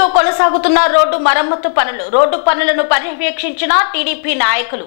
పట్టణంలో కొనసాగుతున్న రోడ్డు మరమ్మతు పనులను పర్యవేక్షించిన టీడీపీ నాయకులు.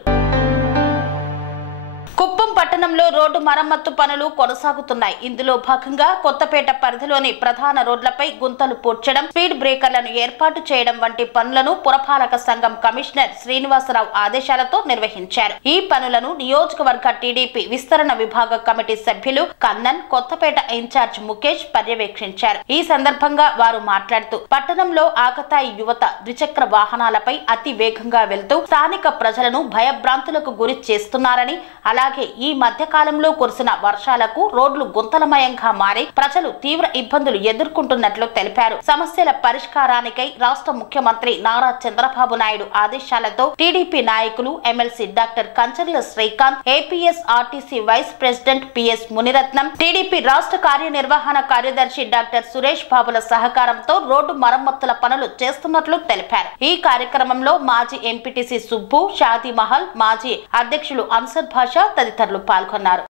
కుప్పం పట్టణంలో రోడ్డు మరమ్మతు పనులు కొనసాగుతున్నాయి. ఇందులో భాగంగా కొత్తపేట పరిధిలోని ప్రధాన రోడ్లపై గుంతలు పూడ్చడం, స్పీడ్ బ్రేకర్లను ఏర్పాటు చేయడం వంటి పనులను పురపాలక సంఘం కమిషనర్ శ్రీనివాసరావు ఆదేశాలతో నిర్వహించారు. ఈ పనులను నియోజకవర్గ టీడీపీ విస్తరణ విభాగ కమిటీ సభ్యులు కన్నన్, కొత్తపేట ఇన్ఛార్జ్ ముఖేష్ పర్యవేక్షించారు. ఈ సందర్భంగా వారు మాట్లాడుతూ పట్టణంలో ఆకతాయి యువత ద్విచక్ర వాహనాలపై అతి వేగంగా వెళ్తూ స్థానిక ప్రజలను భయభ్రాంతులకు గురి చేస్తున్నారని, అలాగే ఈ మధ్య కాలంలో కురిసిన వర్షాలకు రోడ్లు గుంతలమయంగా మారి ప్రజలు తీవ్ర ఇబ్బందులు ఎదుర్కొంటున్నట్లు తెలిపారు. సమస్యల పరిష్కారానికై రాష్ట్ర ముఖ్యమంత్రి నారా చంద్రబాబు నాయుడు ఆదేశాలతో టీడీపీ నాయకులు MLC doctor Kancharla Srikanth, APS RTC vice president PS Muniratnam, TDP రాష్ట్ర కార్యనిర్వహణ కార్యదర్శి డాక్టర్ సురేష్ బాబుల సహకారంతో రోడ్డు మరమ్మతుల పనులు చేస్తున్నట్లు తెలిపారు. ఈ కార్యక్రమంలో మాజీ ఎంపీటీసీ సుబ్బు, షాదీ మహల్, మాజీ అధ్యక్షులు అన్సర్ భాషా తదితరులు పాల్గొన్నారు.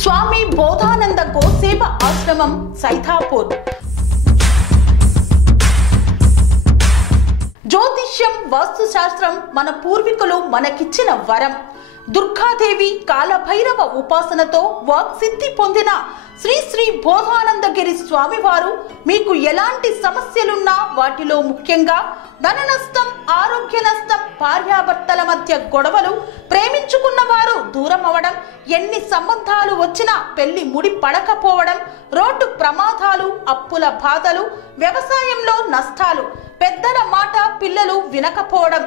స్వామి బోధానంద గోసేవ ఆశ్రమం సైథాపూర్. జ్యోతిష్యం, వాస్తుశాస్త్రం మన పూర్వీకులు మనకిచ్చిన వరం. దుర్గాదేవి, కాలభైరవ ఉపాసనతో వాక్సిద్ధి పొందిన శ్రీ శ్రీ బోధానందగిరి స్వామివారు మీకు ఎలాంటి సమస్యలున్నా, వాటిలో ముఖ్యంగా ధన నష్టం, ఆరోగ్య నష్టం, భార్యాభర్తల మధ్య గొడవలు, ప్రేమించుకున్న వారు దూరం అవడం, ఎన్ని సంబంధాలు వచ్చినా పెళ్లి ముడి పడకపోవడం, రోడ్డు ప్రమాదాలు, అప్పుల బాధలు, వ్యవసాయంలో నష్టాలు, పెద్దల మాట పిల్లలు వినకపోవడం,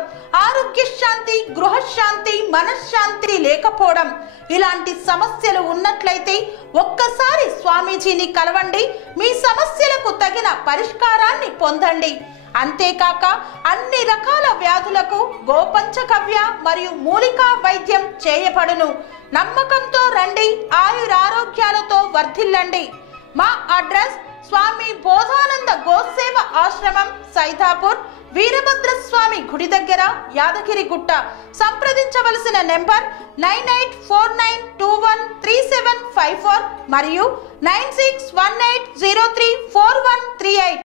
ఆరోగ్య శాంతి, గృహశాంతి, మనశ్శాంతి లేకపోవడం, ఇలాంటి సమస్యలు ఉన్నట్లయితే ఒక్కసారి స్వామీజీని కలవండి. మీ సమస్యలకు తగిన పరిష్కారాన్ని పొందండి. అంతేకాక అన్ని రకాల వ్యాధులకు గోపంచకవ్య మరియు మూలికా వైద్యం చేయబడును. నమ్మకంతో రండి, ఆయురారోగ్యాలతో వర్ధిల్లండి. మా అడ్రస్ స్వామి బోధానంద గోసేవ ఆశ్రమం, సైథాపూర్, వీరభద్రస్వామి గుడి దగ్గర, యాదగిరిగుట్ట. సంప్రదించవలసిన నెంబర్ 9849213754 మరియు 9618034138.